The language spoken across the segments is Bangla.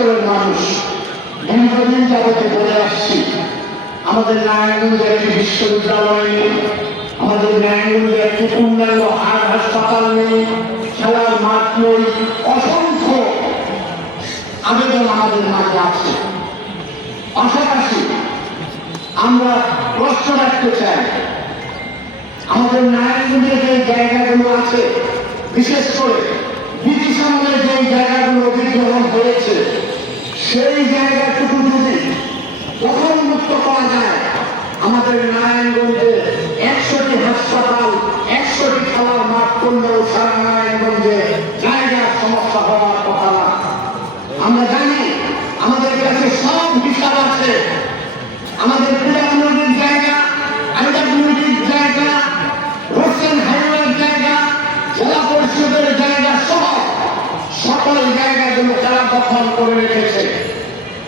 অঞ্চলের মানুষ দীর্ঘদিন যাবতে বলে আসছি, আমাদের নারায়ণগঞ্জে একটি বিশ্ববিদ্যালয় নেই আমাদের নারায়ণগঞ্জে একটি পূর্ণাঙ্গ হাট হাসপাতাল নেই খেলার মাঠ নেই অসংখ্য আবেদন আমাদের মাঝে আছে। পাশাপাশি আমরা প্রশ্ন রাখতে চাই, আমাদের নারায়ণগঞ্জে যে জায়গাগুলো আছে, বিশেষ করে ব্রিটিশ আমলে যে জায়গাগুলো অধিগ্রহণ হয়েছে সেই জায়গাটুকু যদি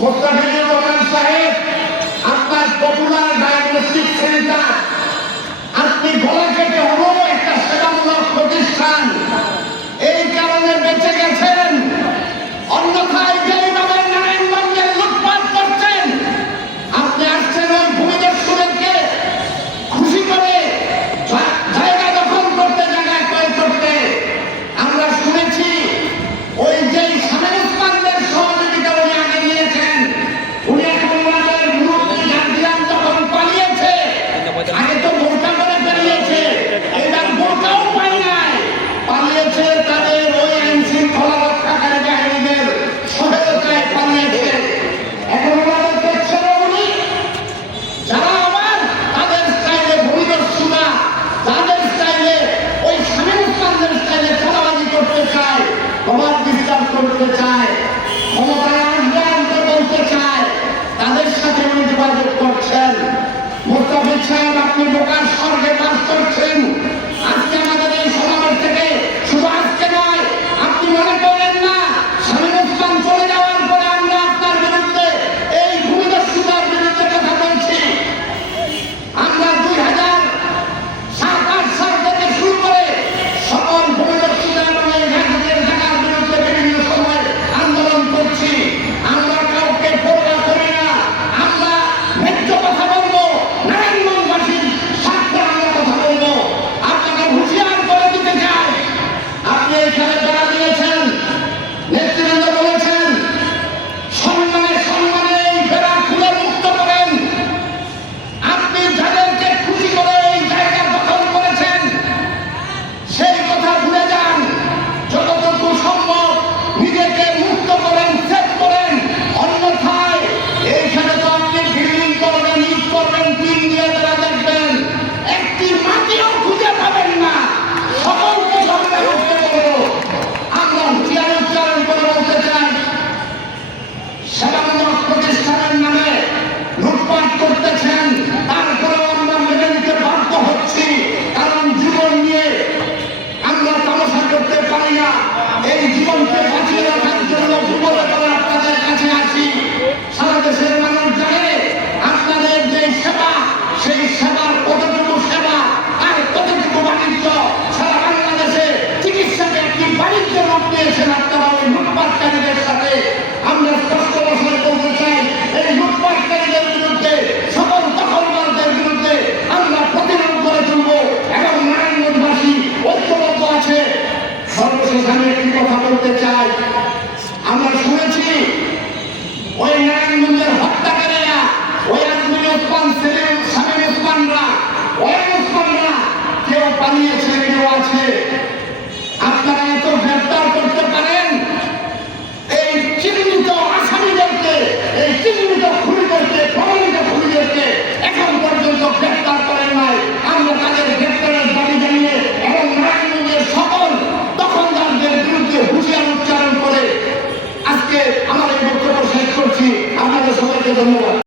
মোস্তাফিজুর